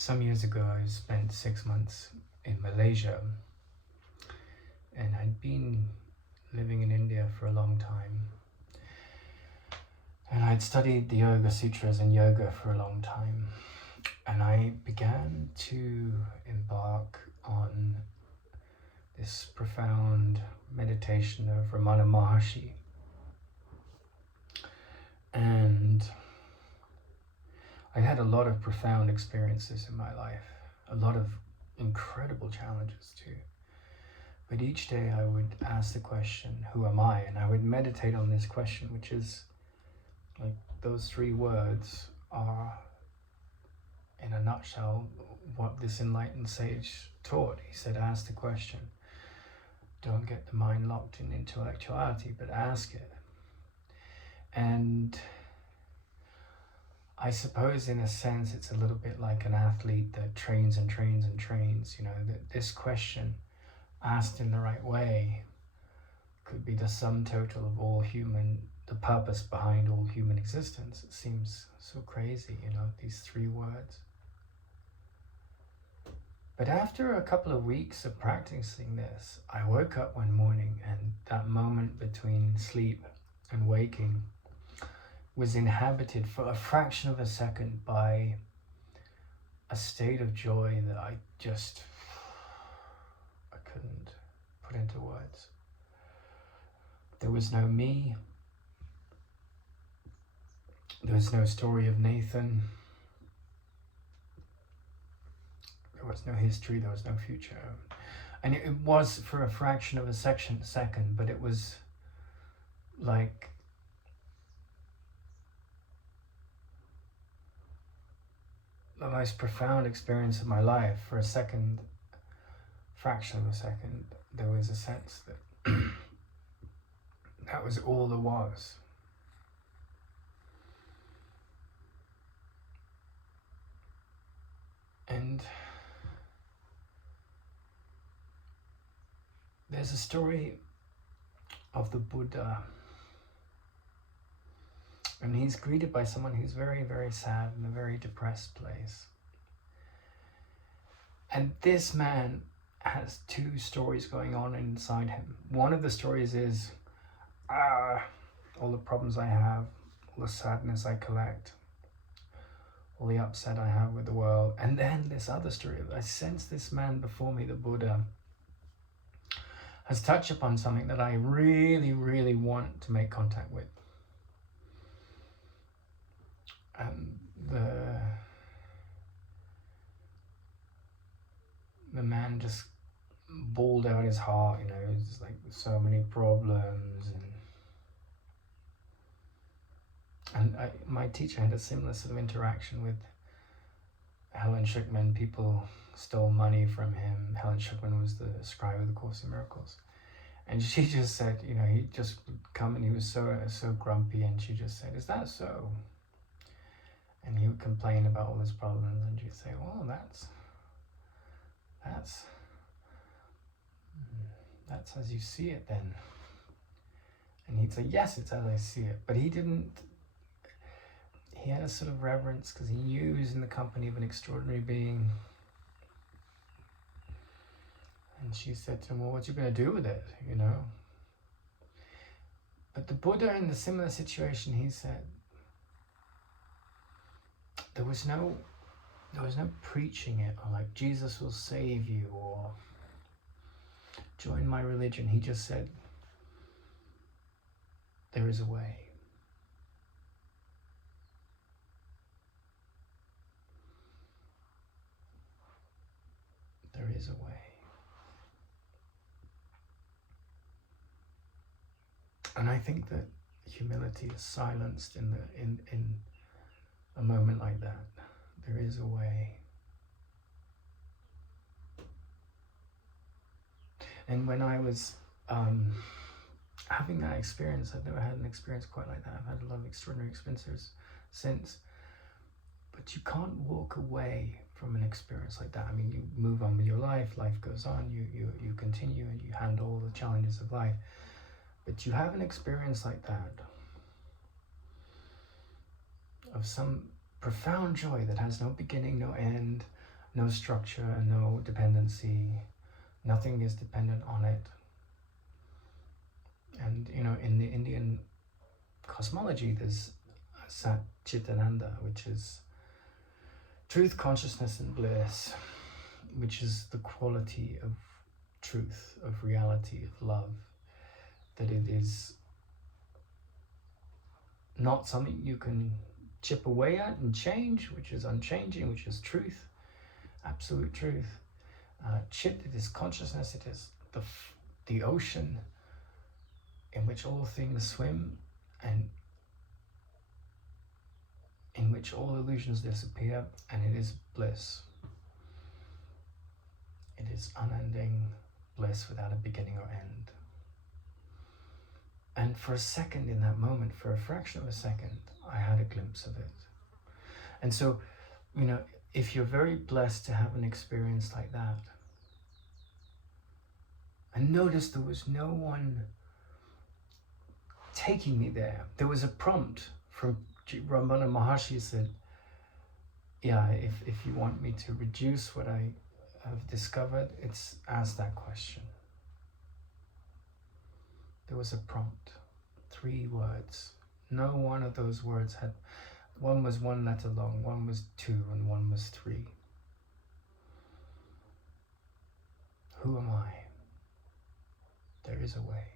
Some years ago, I spent 6 months in Malaysia, and I'd been living in India for a long time. And I'd studied the Yoga Sutras and yoga for a long time. And I began to embark on this profound meditation of Ramana Maharshi. And I had a lot of profound experiences in my life, a lot of incredible challenges too. But each day I would ask the question, who am I? And I would meditate on this question, which is like those 3 words are, in a nutshell, what this enlightened sage taught. He said, ask the question. Don't get the mind locked in intellectuality, but ask it. And I suppose in a sense it's a little bit like an athlete that trains and trains and trains, that this question asked in the right way could be the sum total of the purpose behind all human existence. It seems so crazy, these 3 words. But after a couple of weeks of practicing this, I woke up one morning, and that moment between sleep and waking was inhabited for a fraction of a second by a state of joy that I couldn't put into words. There was no me. There was no story of Nathan. There was no history. There was no future. And it was for a fraction of a second, but it was like the most profound experience of my life. For a fraction of a second, there was a sense that that was all there was. And there's a story of the Buddha, and he's greeted by someone who's very, very sad in a very depressed place. And this man has 2 stories going on inside him. One of the stories is, all the problems I have, all the sadness I collect, all the upset I have with the world. And then this other story, I sense this man before me, the Buddha, has touched upon something that I really, really want to make contact with. And the man just bawled out his heart, it's like so many problems. And my teacher had a similar sort of interaction with Helen Schucman. People stole money from him. Helen Schucman was the scribe of the Course in Miracles. And she just said, he just would come and he was so grumpy, and she just said, is that so? And he would complain about all his problems, and she'd say, well, that's as you see it then. And he'd say, yes, it's as I see it. But he had a sort of reverence because he knew he was in the company of an extraordinary being. And she said to him, well, what are you going to do with it, But the Buddha, in the similar situation, he said, there was no preaching it, or like Jesus will save you, or join my religion. He just said, there is a way. There is a way. And I think that humility is silenced in a moment like that. There is a way. And when I was having that experience, I've never had an experience quite like that. I've had a lot of extraordinary experiences since. But you can't walk away from an experience like that. I mean, you move on with your life goes on, you continue, and you handle all the challenges of life. But you have an experience like that, of some profound joy that has no beginning, no end, no structure, no dependency, nothing is dependent on it. And in the Indian cosmology, there's Sat Chitananda, which is truth, consciousness, and bliss, which is the quality of truth, of reality, of love, that it is not something you can chip away at and change, which is unchanging, which is truth, absolute truth. Chit, it is consciousness, it is the ocean in which all things swim and in which all illusions disappear, and it is bliss. It is unending bliss without a beginning or end. And for a second in that moment, for a fraction of a second, I had a glimpse of it. And so, if you're very blessed to have an experience like that, I noticed there was no one taking me there. There was a prompt from Ramana Maharshi said, yeah, if you want me to reduce what I have discovered, it's ask that question. There was a prompt, 3 words. No one of those words had, one was 1 letter long, one was 2, and one was 3. Who am I? There is a way.